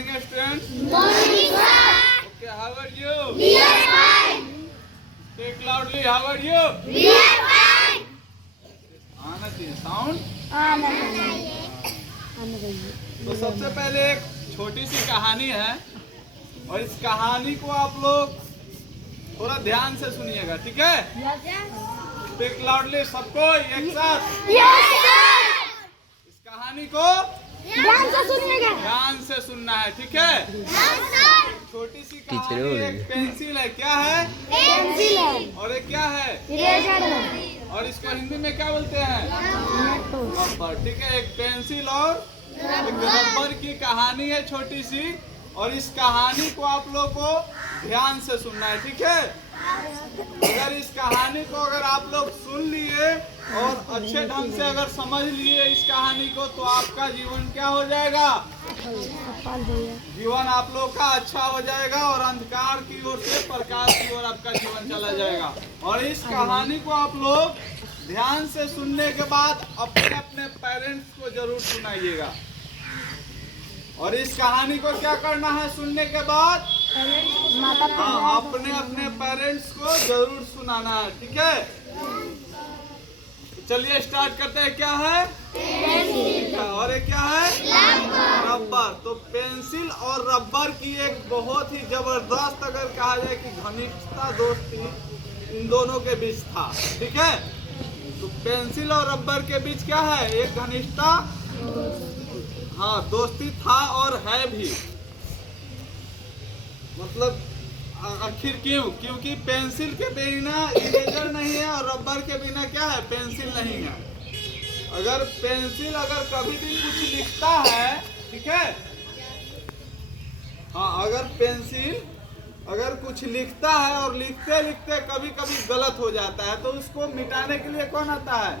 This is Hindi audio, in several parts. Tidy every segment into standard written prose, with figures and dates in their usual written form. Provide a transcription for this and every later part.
morning, students. Morning, sir. Okay, how are you? We are fine. Speak loudly. How are you? We are fine. आना चाहिए साउंड। तो सबसे पहले एक छोटी सी कहानी है और इस कहानी को आप लोग थोड़ा ध्यान से सुनिएगा, ठीक है? स्पीक लाउडली, सबको एक साथ। Yes, sir. इस कहानी को ध्यान से सुनिएगा। ध्यान से सुनना है, ठीक है? Yes, sir. छोटी सी कहानी एक पेंसिल है, क्या है? पेंसिल है। और ये क्या है? इरेजर है। और इसको हिंदी में क्या बोलते हैं? रबर, ठीक है? एक पेंसिल और एक रबर की कहानी है छोटी सी, और इस कहानी को आप लोग को ध्यान से सुनना है, ठीक है? अगर इस कहानी को अगर आप लोग सुन लिए और अच्छे ढंग से अगर समझ लिए इस कहानी को, तो आपका जीवन क्या हो जाएगा? जीवन आप लोग का अच्छा हो जाएगा और अंधकार की ओर से प्रकाश की ओर आपका जीवन चला जाएगा। और इस कहानी को आप लोग ध्यान से सुनने के बाद अपने अपने पेरेंट्स को जरूर सुनाइएगा। और इस कहानी को क्या करना है सुनने के बाद? हाँ, अपने अपने पेरेंट्स को जरूर सुनाना है, ठीक है? चलिए स्टार्ट करते हैं। क्या है? पेंसिल। और ये क्या है? रबर। तो पेंसिल और रबर की एक बहुत ही जबरदस्त अगर कहा जाए कि घनिष्ठता दोस्ती इन दोनों के बीच था, ठीक है? तो पेंसिल और रबर के बीच क्या है? एक घनिष्ठता, हाँ, दोस्ती था और है भी। मतलब आखिर क्यों? क्योंकि पेंसिल के बिना इरेजर नहीं है और रबर के बिना क्या है? पेंसिल नहीं है। अगर पेंसिल अगर कभी भी कुछ लिखता है, ठीक है, हाँ, अगर पेंसिल अगर कुछ लिखता है और लिखते लिखते कभी कभी गलत हो जाता है, तो उसको मिटाने के लिए कौन आता है?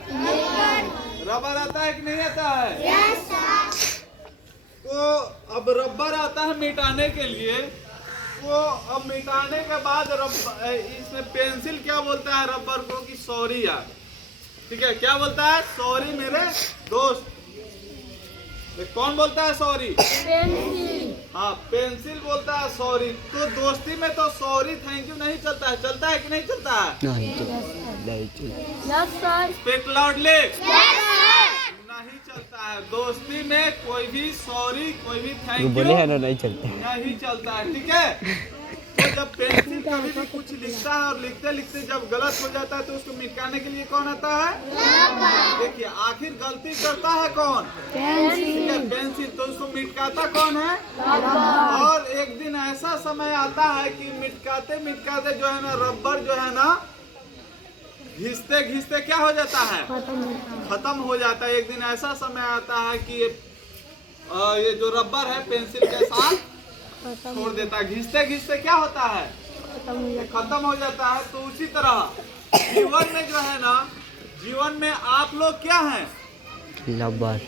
रबर आता है कि नहीं आता है? Yes, sir. तो अब रबर आता है मिटाने के लिए। तो अब मिटाने के बाद इसमें पेंसिल क्या बोलता है रबर को कि सॉरी यार, ठीक है? क्या बोलता है? सॉरी मेरे दोस्त। तो कौन बोलता है सॉरी? पेंसिल। हाँ, पेंसिल बोलता है सॉरी। तो दोस्ती में तो सॉरी थैंक यू नहीं चलता है, चलता है कि नहीं चलता है? Yes, sir. Speak loudly. Yes, sir. नहीं चलता है दोस्ती में, कोई भी सॉरी कोई भी थैंक यू नहीं चलता नहीं चलता है, ठीक है? तो जब पेंसिल कभी भी कुछ लिखता है और लिखते लिखते जब गलत हो जाता है, तो उसको मिटाने के लिए कौन आता है? देखिए, आखिर गलती करता है कौन? ठीक है, पेंसिल। तो उसको मिटकाता कौन है? और एक दिन ऐसा समय आता है कि मिटकाते मिटकाते जो है ना, रबर जो है ना, घिसते घिसते क्या हो जाता है? खत्म हो जाता है। एक दिन ऐसा समय आता है कि ये जो रबर है पेंसिल के साथ छोड़ देता है। घिसते घिसते क्या होता है? खत्म हो जाता है। तो उसी तरह जीवन में जो है ना, जीवन में आप लोग क्या हैं? रबर।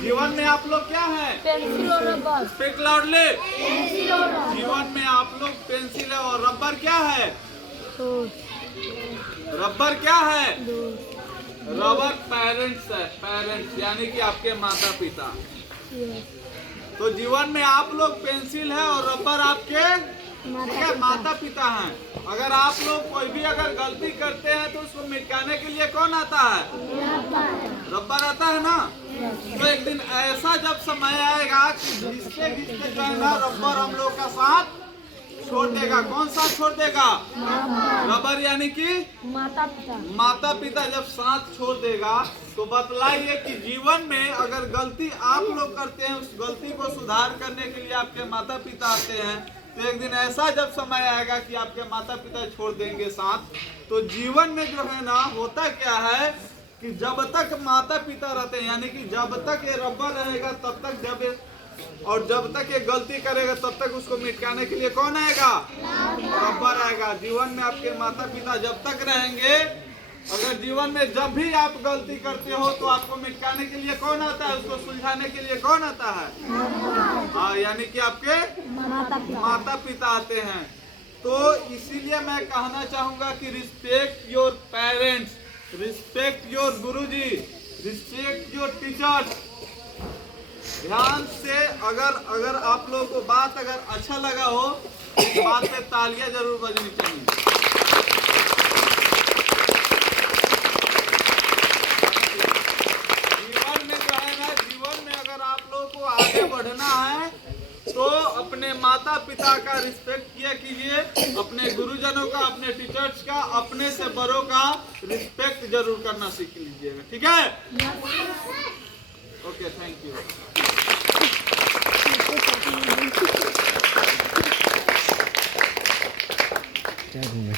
जीवन में आप लोग क्या हैं? पेंसिल और रबर। Speak loudly. पेंसिल और रबर। जीवन में आप लोग पेंसिल है और रबर क्या है? रबर क्या है? रबर पेरेंट्स है। पेरेंट्स यानी कि आपके माता पिता। तो जीवन में आप लोग पेंसिल है और रबर आपके माता पिता हैं। अगर आप लोग कोई भी अगर गलती करते हैं, तो उसको मिटाने के लिए कौन आता है? रबर आता है ना। तो एक दिन ऐसा जब समय आएगा कि घिसते घिसते जो है ना, रबर हम लोग का साथ छोड़ देगा। कौन सा छोड़ देगा? रबर यानी कि माता पिता। माता पिता जब साथ छोड़ देगा, तो बतलाइए कि जीवन में अगर गलती आप लोग करते हैं, उस गलती को सुधार करने के लिए आपके माता पिता आते हैं। तो एक दिन ऐसा जब समय आएगा कि आपके माता पिता छोड़ देंगे साथ, तो जीवन में जो है ना, होता क्या है कि जब तक माता पिता रहते हैं, यानी कि जब तक ये रबर रहेगा तब तक और जब तक ये गलती करेगा तब तक उसको मिटाने के लिए कौन आएगा? रबर आएगा। जीवन में आपके माता पिता जब तक रहेंगे, अगर जीवन में जब भी आप गलती करते हो, तो आपको मिटाने के लिए कौन आता है? उसको सुलझाने के लिए कौन आता है? हाँ, यानी कि आपके माता पिता आते हैं। तो इसीलिए मैं कहना चाहूंगा कि respect your parents, respect your Guruji, respect your teachers. ध्यान से अगर आप लोगों को बात अगर अच्छा लगा हो, इस बात पे तालियां जरूर बजनी चाहिए। जीवन में जो है ना, जीवन में अगर आप लोगों को आगे बढ़ना है तो अपने माता पिता का रिस्पेक्ट किया कीजिए, अपने गुरुजनों का, अपने टीचर्स का, अपने से बड़ों का रिस्पेक्ट जरूर करना सीख लीजिएगा। ठीक है? Okay, thank you. क्या घूमे